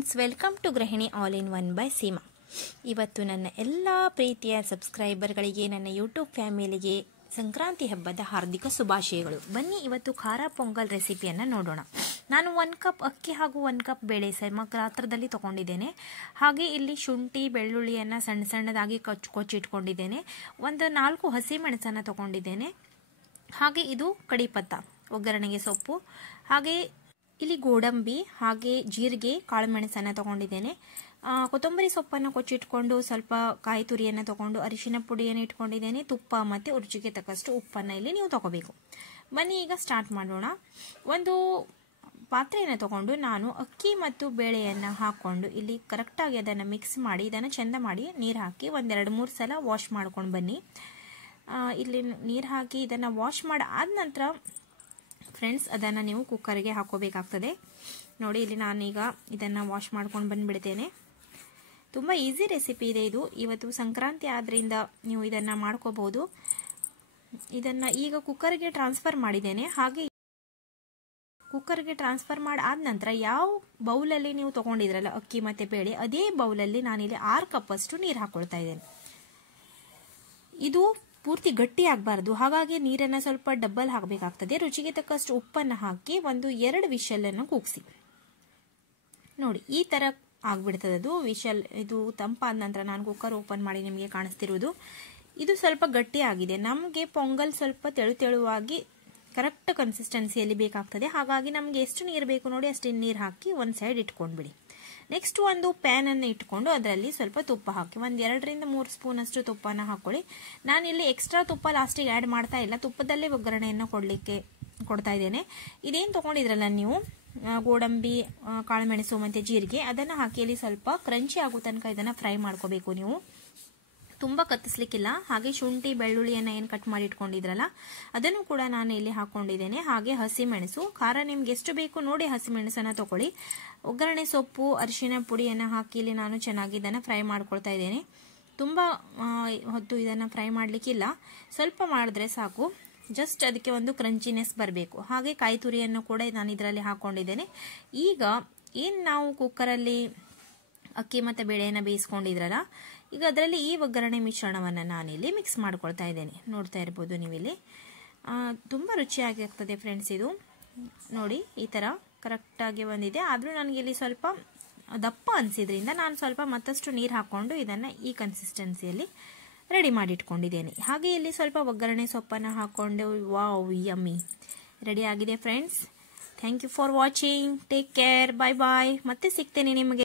Friends, welcome to ಗೃಹಿಣಿ all in one by Seema. ಇವತ್ತು ನನ್ನ ಎಲ್ಲ ಪ್ರೀತಿಯ ಸಬ್ಸ್ಕ್ರೈಬರ್ಗಳಿಗೆ, ನನ್ನ ಯೂಟ್ಯೂಬ್ ಫ್ಯಾಮಿಲಿಗೆ ಸಂಕ್ರಾಂತಿ ಹಬ್ಬದ ಹಾರ್ದಿಕ ಶುಭಾಶಯಗಳು. ಬನ್ನಿ ಇವತ್ತು ಖಾರ ಪೊಂಗಲ್ ರೆಸಿಪಿಯನ್ನು ನೋಡೋಣ. ನಾನು 1 ಕಪ್ ಅಕ್ಕಿ ಹಾಗೂ 1 ಕಪ್ ಬೇಳೆ ಸಮಗಾತ್ರದಲ್ಲಿ ತಗೊಂಡಿದ್ದೇನೆ. ಹಾಗೆ ಇಲ್ಲಿ ಶುಂಠಿ ಬೆಳ್ಳುಳ್ಳಿಯನ್ನು ಸಣ್ಣ ಸಣ್ಣದಾಗಿ ಕೊಚ್ಚಿಟ್ಕೊಂಡಿದ್ದೇನೆ. ಒಂದು 4 ಹಸಿಮೆಣಸನ್ನು ತಗೊಂಡಿದ್ದೇನೆ. ಹಾಗೆ ಇದು ಕಡಿಪತ್ತ, ಒಗ್ಗರಣೆಗೆ ಸೊಪ್ಪು. ಹಾಗೆ ಇಲ್ಲಿ ಗೋಡಂಬಿ, ಹಾಗೆ ಜೀರಿಗೆ, ಕಾಳುಮೆಣಸನ್ನು ತಗೊಂಡಿದ್ದೇನೆ. ಕೊತ್ತಂಬರಿ ಸೊಪ್ಪನ್ನು ಕೊಚ್ಚಿಟ್ಕೊಂಡು ಸ್ವಲ್ಪ ಕಾಯಿ ತುರಿಯನ್ನು ತಗೊಂಡು ಅರಿಶಿನ ಪುಡಿಯನ್ನು ಇಟ್ಕೊಂಡಿದ್ದೇನೆ. ತುಪ್ಪ ಮತ್ತು ರುಚಿಗೆ ತಕ್ಕಷ್ಟು ಉಪ್ಪನ್ನು ಇಲ್ಲಿ ನೀವು ತಗೋಬೇಕು. ಬನ್ನಿ ಈಗ ಸ್ಟಾರ್ಟ್ ಮಾಡೋಣ. ಒಂದು ಪಾತ್ರೆಯನ್ನು ತಗೊಂಡು ನಾನು ಅಕ್ಕಿ ಮತ್ತು ಬೇಳೆಯನ್ನು ಹಾಕ್ಕೊಂಡು ಇಲ್ಲಿ ಕರೆಕ್ಟಾಗಿ ಅದನ್ನು ಮಿಕ್ಸ್ ಮಾಡಿ ಇದನ್ನು ಚೆಂದ ಮಾಡಿ ನೀರು ಹಾಕಿ 1-2-3 ಸಲ ವಾಶ್ ಮಾಡ್ಕೊಂಡು ಬನ್ನಿ. ಇಲ್ಲಿ ನೀರು ಹಾಕಿ ಇದನ್ನು ವಾಶ್ ಮಾಡಿ ಆದ ನಂತರ ಫ್ರೆಂಡ್ಸ್ ಅದನ್ನು ನೀವು ಕುಕ್ಕರ್ಗೆ ಹಾಕೋಬೇಕಾಗ್ತದೆ. ನೋಡಿ, ಇಲ್ಲಿ ನಾನೀಗ ಇದನ್ನು ವಾಶ್ ಮಾಡ್ಕೊಂಡು ಬಂದುಬಿಡ್ತೇನೆ. ತುಂಬ ಈಸಿ ರೆಸಿಪಿ ಇದೆ ಇದು. ಇವತ್ತು ಸಂಕ್ರಾಂತಿ ಆದ್ದರಿಂದ ನೀವು ಇದನ್ನು ಮಾಡ್ಕೋಬಹುದು. ಇದನ್ನು ಈಗ ಕುಕ್ಕರ್ಗೆ ಟ್ರಾನ್ಸ್ಫರ್ ಮಾಡಿದ್ದೇನೆ. ಹಾಗೆ ಕುಕ್ಕರ್ಗೆ ಟ್ರಾನ್ಸ್ಫರ್ ಮಾಡಿ ಆದ ನಂತರ ಯಾವ ಬೌಲಲ್ಲಿ ನೀವು ತೊಗೊಂಡಿದ್ರಲ್ಲ ಅಕ್ಕಿ ಮತ್ತು ಬೇಳೆ, ಅದೇ ಬೌಲಲ್ಲಿ ನಾನಿಲ್ಲಿ 6 ಕಪ್ ಅಷ್ಟು ನೀರು ಹಾಕ್ಕೊಳ್ತಾ ಇದ್ದೇನೆ. ಇದು ಪೂರ್ತಿ ಗಟ್ಟಿ ಆಗಬಾರ್ದು, ಹಾಗಾಗಿ ನೀರನ್ನು ಸ್ವಲ್ಪ ಡಬ್ಬಲ್ ಹಾಕಬೇಕಾಗ್ತದೆ. ರುಚಿಗೆ ತಕ್ಕಷ್ಟು ಉಪ್ಪನ್ನು ಹಾಕಿ 1-2 ವಿಷಲನ್ನು ಕೂಗಿಸಿ. ನೋಡಿ, ಈ ಥರ ಆಗ್ಬಿಡ್ತದೆ ಅದು ವಿಷಲ್. ಇದು ತಂಪಾದ ನಂತರ ನಾನು ಕುಕ್ಕರ್ ಓಪನ್ ಮಾಡಿ ನಿಮಗೆ ಕಾಣಿಸ್ತಿರುವುದು. ಇದು ಸ್ವಲ್ಪ ಗಟ್ಟಿ ಆಗಿದೆ. ನಮಗೆ ಪೊಂಗಲ್ ಸ್ವಲ್ಪ ತೆಳುವಾಗಿ ಕರೆಕ್ಟ್ ಕನ್ಸಿಸ್ಟೆನ್ಸಿಯಲ್ಲಿ ಬೇಕಾಗ್ತದೆ. ಹಾಗಾಗಿ ನಮಗೆ ಎಷ್ಟು ನೀರು ಬೇಕು ನೋಡಿ ಅಷ್ಟು ನೀರು ಹಾಕಿ ಒಂದು ಸೈಡ್ ಇಟ್ಕೊಂಡ್ಬಿಡಿ. ನೆಕ್ಸ್ಟ್ ಒಂದು ಪ್ಯಾನನ್ನು ಇಟ್ಕೊಂಡು ಅದರಲ್ಲಿ ಸ್ವಲ್ಪ ತುಪ್ಪ ಹಾಕಿ 1-2-3 ಸ್ಪೂನ್ ಅಷ್ಟು ತುಪ್ಪನ ಹಾಕೊಳ್ಳಿ. ನಾನಿಲ್ಲಿ ಎಕ್ಸ್ಟ್ರಾ ತುಪ್ಪ ಲಾಸ್ಟಿಗೆ ಆ್ಯಡ್ ಮಾಡ್ತಾ ಇಲ್ಲ, ತುಪ್ಪದಲ್ಲೇ ಒಗ್ಗರಣೆಯನ್ನು ಕೊಡ್ತಾ ಇದ್ದೇನೆ. ಇದೇನು ತೊಗೊಂಡಿದ್ರಲ್ಲ ನೀವು ಗೋಡಂಬಿ, ಕಾಳುಮೆಣಸು ಮತ್ತು ಜೀರಿಗೆ, ಅದನ್ನು ಹಾಕಿ ಇಲ್ಲಿ ಸ್ವಲ್ಪ ಕ್ರಂಚಿ ಆಗೋ ತನಕ ಇದನ್ನು ಫ್ರೈ ಮಾಡ್ಕೋಬೇಕು ನೀವು. ತುಂಬ ಕತ್ತಿಸ್ಲಿಕ್ಕಿಲ್ಲ. ಹಾಗೆ ಶುಂಠಿ ಬೆಳ್ಳುಳ್ಳಿಯನ್ನು ಏನು ಕಟ್ ಮಾಡಿ ಇಟ್ಕೊಂಡಿದ್ರಲ್ಲ ಅದನ್ನು ಕೂಡ ನಾನು ಇಲ್ಲಿ ಹಾಕೊಂಡಿದ್ದೇನೆ. ಹಾಗೆ ಹಸಿಮೆಣಸು, ಖಾರ ನಿಮ್ಗೆ ಎಷ್ಟು ಬೇಕು ನೋಡಿ ಹಸಿಮೆಣಸನ್ನು ತಗೊಳ್ಳಿ. ಒಗ್ಗರಣೆ ಸೊಪ್ಪು, ಅರಿಶಿನ ಪುಡಿಯನ್ನು ಹಾಕಿ ಇಲ್ಲಿ ನಾನು ಚೆನ್ನಾಗಿ ಇದನ್ನು ಫ್ರೈ ಮಾಡ್ಕೊಳ್ತಾ ಇದ್ದೇನೆ. ತುಂಬ ಹೊತ್ತು ಇದನ್ನು ಫ್ರೈ ಮಾಡಲಿಕ್ಕಿಲ್ಲ, ಸ್ವಲ್ಪ ಮಾಡಿದ್ರೆ ಸಾಕು. ಜಸ್ಟ್ ಅದಕ್ಕೆ ಒಂದು ಕ್ರಂಚಿನೆಸ್ ಬರಬೇಕು. ಹಾಗೆ ಕಾಯಿ ತುರಿಯನ್ನು ಕೂಡ ನಾನು ಇದರಲ್ಲಿ ಹಾಕೊಂಡಿದ್ದೇನೆ. ಈಗ ಏನು ನಾವು ಕುಕ್ಕರಲ್ಲಿ ಅಕ್ಕಿ ಮತ್ತು ಬೇಳೆಯನ್ನು ಬೇಯಿಸ್ಕೊಂಡಿದ್ರಲ್ಲ, ಈಗ ಅದರಲ್ಲಿ ಈ ಒಗ್ಗರಣೆ ಮಿಶ್ರಣವನ್ನು ನಾನಿಲ್ಲಿ ಮಿಕ್ಸ್ ಮಾಡ್ಕೊಳ್ತಾ ಇದ್ದೇನೆ. ನೋಡ್ತಾ ಇರ್ಬೋದು ನೀವಿಲ್ಲಿ. ತುಂಬ ರುಚಿಯಾಗಿರ್ತದೆ ಫ್ರೆಂಡ್ಸ್ ಇದು. ನೋಡಿ, ಈ ಥರ ಕರೆಕ್ಟಾಗಿ ಬಂದಿದೆ. ಆದರೂ ನನಗಿಲ್ಲಿ ಸ್ವಲ್ಪ ದಪ್ಪ ಅನಿಸಿದ್ರಿಂದ ನಾನು ಸ್ವಲ್ಪ ಮತ್ತಷ್ಟು ನೀರು ಹಾಕ್ಕೊಂಡು ಇದನ್ನು ಈ ಕನ್ಸಿಸ್ಟೆನ್ಸಿಯಲ್ಲಿ ರೆಡಿ ಮಾಡಿ ಇಟ್ಕೊಂಡಿದ್ದೇನೆ. ಹಾಗೆ ಇಲ್ಲಿ ಸ್ವಲ್ಪ ಒಗ್ಗರಣೆ ಸೊಪ್ಪನ್ನು ಹಾಕ್ಕೊಂಡು ವಾವ್, ಯಮ್ಮಿ ರೆಡಿ ಆಗಿದೆ friends. Thank you for watching. Take care. Bye bye. ಮತ್ತೆ ಸಿಗ್ತೇನೆ ನಿಮಗೆ.